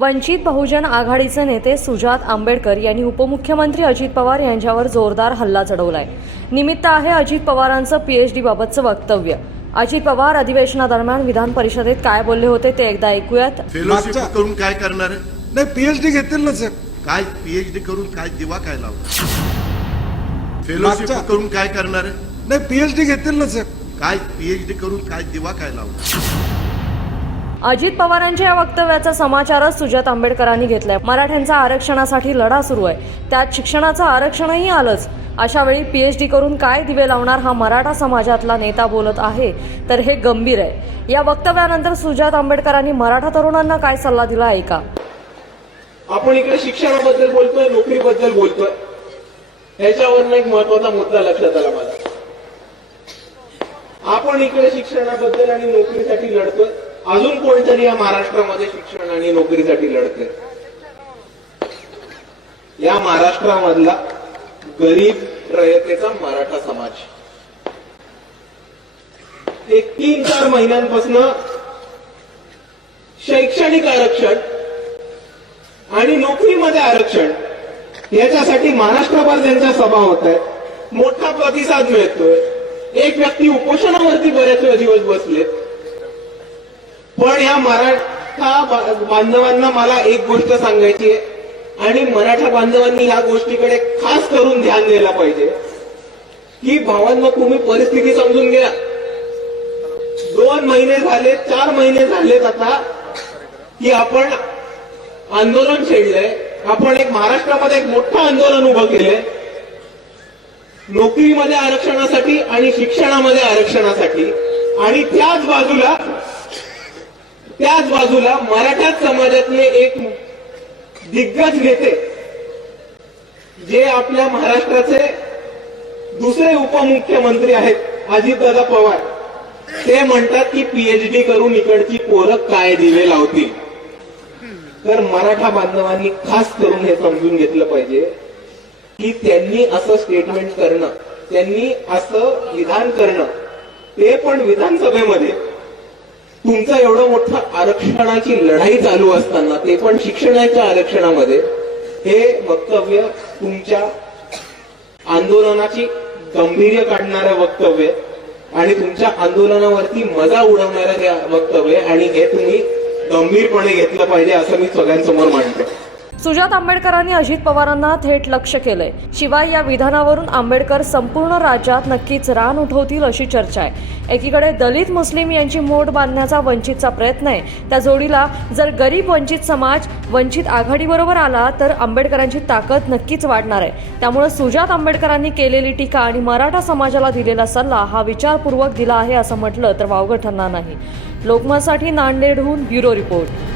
वंचित बहुजन आघाडीचे नेते सुजात आंबेडकर यांनी उपमुख्यमंत्री अजित पवार यांच्यावर जोरदार हल्ला चढवलाय. निमित्त आहे अजित पवारांचं पीएचडी बाबतचं वक्तव्य. अजित पवार अधिवेशनादरम्यान विधान परिषदेत काय बोलले होते ते एकदा ऐकूयात. फेलोशिप करून काय करणार? आहे नाही पीएचडी घेतील ना साहेब. काय पीएचडी करून काय दिवा काय लावणार फेलोशिप मागच्या- करून काय करणार? आहे नाही पीएचडी घेतील ना साहेब. काय पीएचडी करून काय दिवा काय लावणार अजित पवारांच्या या वक्तव्याचा समाचारच सुजात आंबेडकरांनी घेतलाय. मराठ्यांचा आरक्षणासाठी लढा सुरू आहे. त्यात शिक्षणाचं आरक्षणही आलंच. अशा वेळी पीएचडी करून काय दिवे लावणार हा मराठा समाजातला नेता बोलत आहे तर हे गंभीर आहे. या वक्तव्यानंतर सुजात आंबेडकरांनी मराठा तरुणांना काय सल्ला दिला ऐका आपण इकडे शिक्षणाबद्दल बोलतोय नोकरीबद्दल बोलतोय. ह्याच्यावरनं एक महत्त्वाचा मुद्दा लक्षात आला मला आपण इकडे शिक्षणाबद्दल आणि नोकरीसाठी लढतोय. अजून कोणतरी या महाराष्ट्रामध्ये शिक्षण आणि नोकरीसाठी लढते या महाराष्ट्रामधला गरीब रयतेचा मराठा समाज. एक तीन चार महिन्यांपासून शैक्षणिक आरक्षण आणि नोकरीमध्ये आरक्षण याच्यासाठी महाराष्ट्रभर ज्यांच्या सभा होत आहेत मोठा प्रतिसाद मिळतोय. एक व्यक्ती उपोषणावरती बरेच वेळ दिवस बसले पण या मराठा बांधवांना मला एक गोष्ट सांगायची आहे. आणि मराठा बांधवांनी या गोष्टीकडे खास करून ध्यान द्यायला पाहिजे. की भावांना तुम्ही परिस्थिती समजून घ्या. दोन महिने झाले चार महिने झालेत आता की आपण आंदोलन छेडलंय. आपण एक महाराष्ट्रामध्ये एक मोठं आंदोलन उभं केलंय. नोकरीमध्ये आरक्षणासाठी आणि शिक्षणामध्ये आरक्षणासाठी. आणि त्याच बाजूला त्याच बाजूला मराठा समाजातले एक दिग्गज नेते जे आपल्या महाराष्ट्राचे दुसरे उपमुख्यमंत्री आहेत अजितदादा पवार. ते म्हणतात की पीएचडी करून इकडची पोरं काय दिवे लावतील. तर मराठा बांधवांनी खास करून हे समजून घेतलं पाहिजे की त्यांनी असं स्टेटमेंट करणं त्यांनी असं विधान करणं ते पण विधानसभेमध्ये तुमचं एवढं मोठं आरक्षणाची लढाई चालू असताना ते पण शिक्षणाच्या आरक्षणामध्ये हे वक्तव्य तुमच्या आंदोलनाची गंभीर्य काढणारं वक्तव्य आणि तुमच्या आंदोलनावरती मजा उडवणारं हे वक्तव्य आणि हे तुम्ही गंभीरपणे घेतलं पाहिजे असं मी सगळ्यांसमोर मांडतो सुजात आंबेडकरांनी अजित पवारांना थेट लक्ष केलंय. शिवाय या विधानावरून आंबेडकर संपूर्ण राज्यात नक्कीच रान उठवतील अशी चर्चा आहे. एकीकडे दलित मुस्लिम यांची मोठ बांधण्याचा वंचितचा प्रयत्न आहे. त्या जोडीला जर गरीब वंचित समाज वंचित आघाडीबरोबर आला तर आंबेडकरांची ताकद नक्कीच वाढणार आहे. त्यामुळे सुजात आंबेडकरांनी केलेली टीका आणि मराठा समाजाला दिलेला सल्ला हा विचारपूर्वक दिला आहे असं म्हटलं तर वावगं ठरणार नाही. लोकमतसाठी नांदेडहून ब्युरो रिपोर्ट.